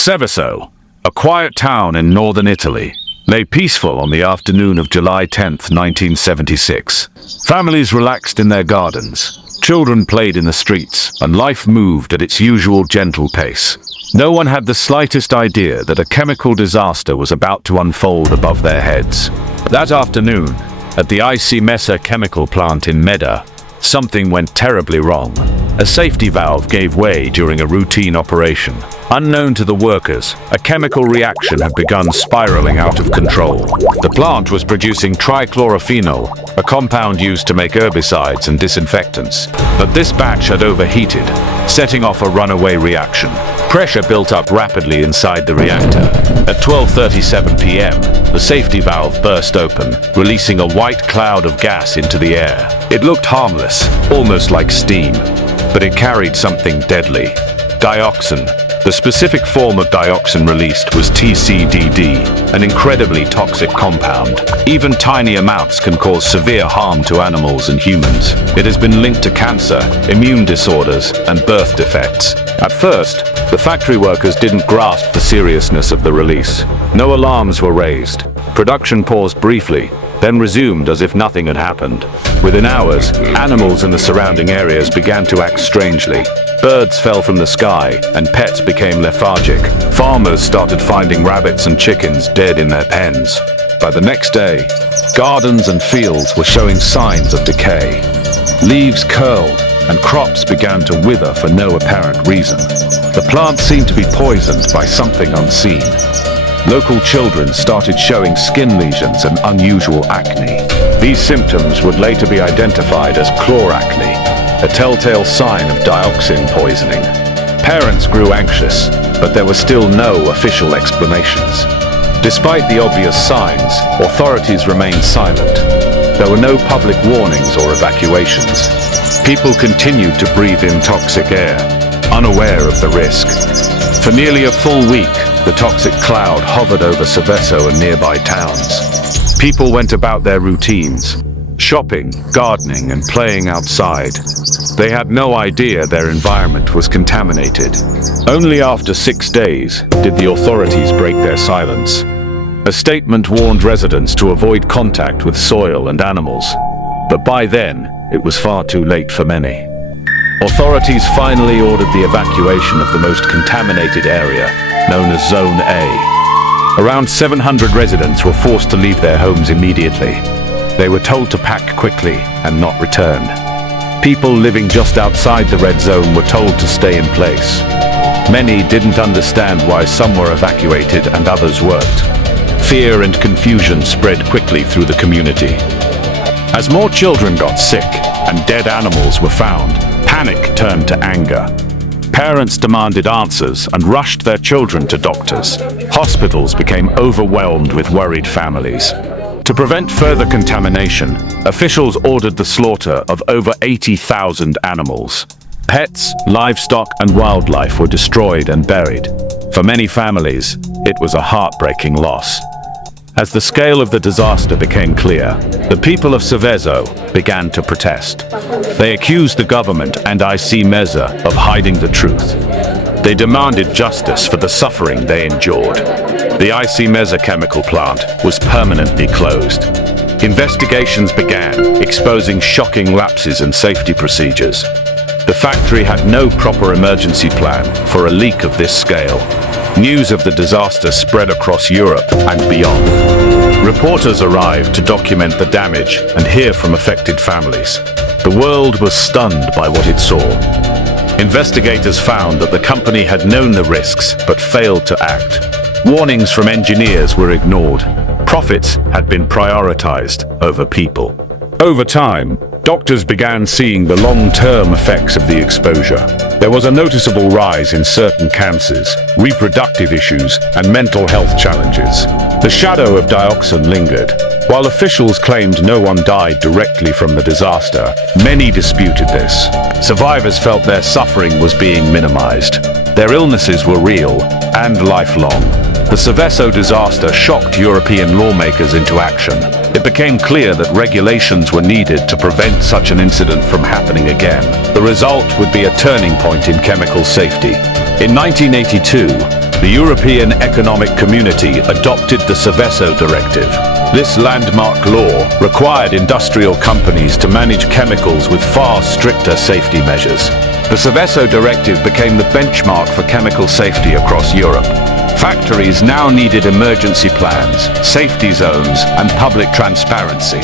Seveso, a quiet town in northern Italy, lay peaceful on the afternoon of July 10, 1976. Families relaxed in their gardens, children played in the streets, and life moved at its usual gentle pace. No one had the slightest idea that a chemical disaster was about to unfold above their heads. That afternoon, at the Seveso chemical plant in Meda, something went terribly wrong. A safety valve gave way during a routine operation. Unknown to the workers, a chemical reaction had begun spiraling out of control. The plant was producing trichlorophenol, a compound used to make herbicides and disinfectants. But this batch had overheated, setting off a runaway reaction. Pressure built up rapidly inside the reactor. At 12:37 p.m., the safety valve burst open, releasing a white cloud of gas into the air. It looked harmless, almost like steam, but it carried something deadly: dioxin. The specific form of dioxin released was TCDD, an incredibly toxic compound. Even tiny amounts can cause severe harm to animals and humans. It has been linked to cancer, immune disorders, and birth defects. At first, the factory workers didn't grasp the seriousness of the release. No alarms were raised. Production paused briefly, then resumed as if nothing had happened. Within hours, animals in the surrounding areas began to act strangely. Birds fell from the sky, and pets became lethargic. Farmers started finding rabbits and chickens dead in their pens. By the next day, gardens and fields were showing signs of decay. Leaves curled, and crops began to wither for no apparent reason. The plant seemed to be poisoned by something unseen. Local children started showing skin lesions and unusual acne. These symptoms would later be identified as chloracne, a telltale sign of dioxin poisoning. Parents grew anxious, but there were still no official explanations. Despite the obvious signs, authorities remained silent. There were no public warnings or evacuations. People continued to breathe in toxic air, unaware of the risk. For nearly a full week, the toxic cloud hovered over Seveso and nearby towns. People went about their routines, shopping, gardening, and playing outside. They had no idea their environment was contaminated. Only after 6 days did the authorities break their silence. A statement warned residents to avoid contact with soil and animals, but by then, it was far too late for many. Authorities finally ordered the evacuation of the most contaminated area, known as Zone A. Around 700 residents were forced to leave their homes immediately. They were told to pack quickly and not return. People living just outside the red zone were told to stay in place. Many didn't understand why some were evacuated and others weren't. Fear and confusion spread quickly through the community. As more children got sick and dead animals were found, panic turned to anger. Parents demanded answers and rushed their children to doctors. Hospitals became overwhelmed with worried families. To prevent further contamination, officials ordered the slaughter of over 80,000 animals. Pets, livestock, and wildlife were destroyed and buried. For many families, it was a heartbreaking loss. As the scale of the disaster became clear, the people of Seveso began to protest. They accused the government and Seveso of hiding the truth. They demanded justice for the suffering they endured. The Seveso chemical plant was permanently closed. Investigations began, exposing shocking lapses in safety procedures. The factory had no proper emergency plan for a leak of this scale. News of the disaster spread across Europe and beyond. Reporters arrived to document the damage and hear from affected families. The world was stunned by what it saw. Investigators found that the company had known the risks but failed to act. Warnings from engineers were ignored. Profits had been prioritized over people. Over time, doctors began seeing the long-term effects of the exposure. There was a noticeable rise in certain cancers, reproductive issues, and mental health challenges. The shadow of dioxin lingered. While officials claimed no one died directly from the disaster, many disputed this. Survivors felt their suffering was being minimized. Their illnesses were real and lifelong. The Seveso disaster shocked European lawmakers into action. It became clear that regulations were needed to prevent such an incident from happening again. The result would be a turning point in chemical safety. In 1982, the European Economic Community adopted the Seveso Directive. This landmark law required industrial companies to manage chemicals with far stricter safety measures. The Seveso Directive became the benchmark for chemical safety across Europe. Factories now needed emergency plans, safety zones, and public transparency.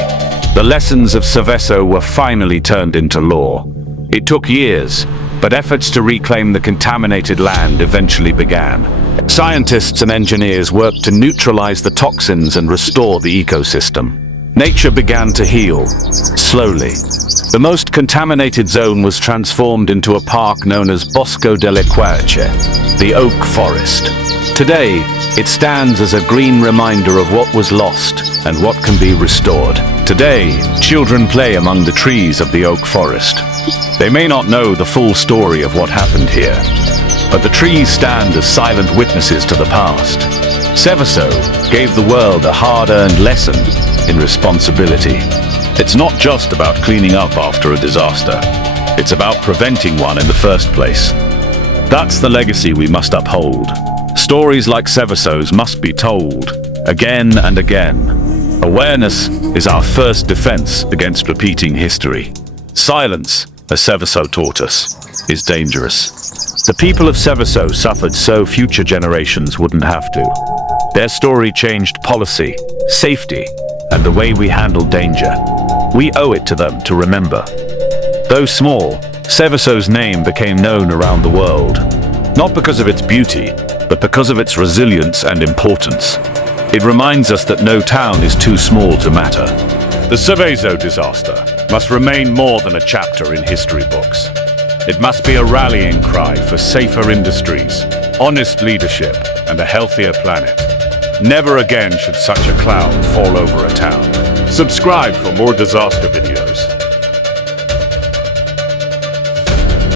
The lessons of Seveso were finally turned into law. It took years, but efforts to reclaim the contaminated land eventually began. Scientists and engineers worked to neutralize the toxins and restore the ecosystem. Nature began to heal, slowly. The most contaminated zone was transformed into a park known as Bosco delle Querce, the oak forest. Today, it stands as a green reminder of what was lost and what can be restored. Today, children play among the trees of the oak forest. They may not know the full story of what happened here, but the trees stand as silent witnesses to the past. Seveso gave the world a hard-earned lesson in responsibility. It's not just about cleaning up after a disaster. It's about preventing one in the first place. That's the legacy we must uphold. Stories like Seveso's must be told, again and again. Awareness is our first defense against repeating history. Silence, as Seveso taught us, is dangerous. The people of Seveso suffered so future generations wouldn't have to. Their story changed policy, safety, and the way we handle danger. We owe it to them to remember. Though small, Seveso's name became known around the world, not because of its beauty, but because of its resilience and importance. It reminds us that no town is too small to matter. The Seveso disaster must remain more than a chapter in history books. It must be a rallying cry for safer industries, honest leadership, and a healthier planet. Never again should such a cloud fall over a town. Subscribe for more disaster videos.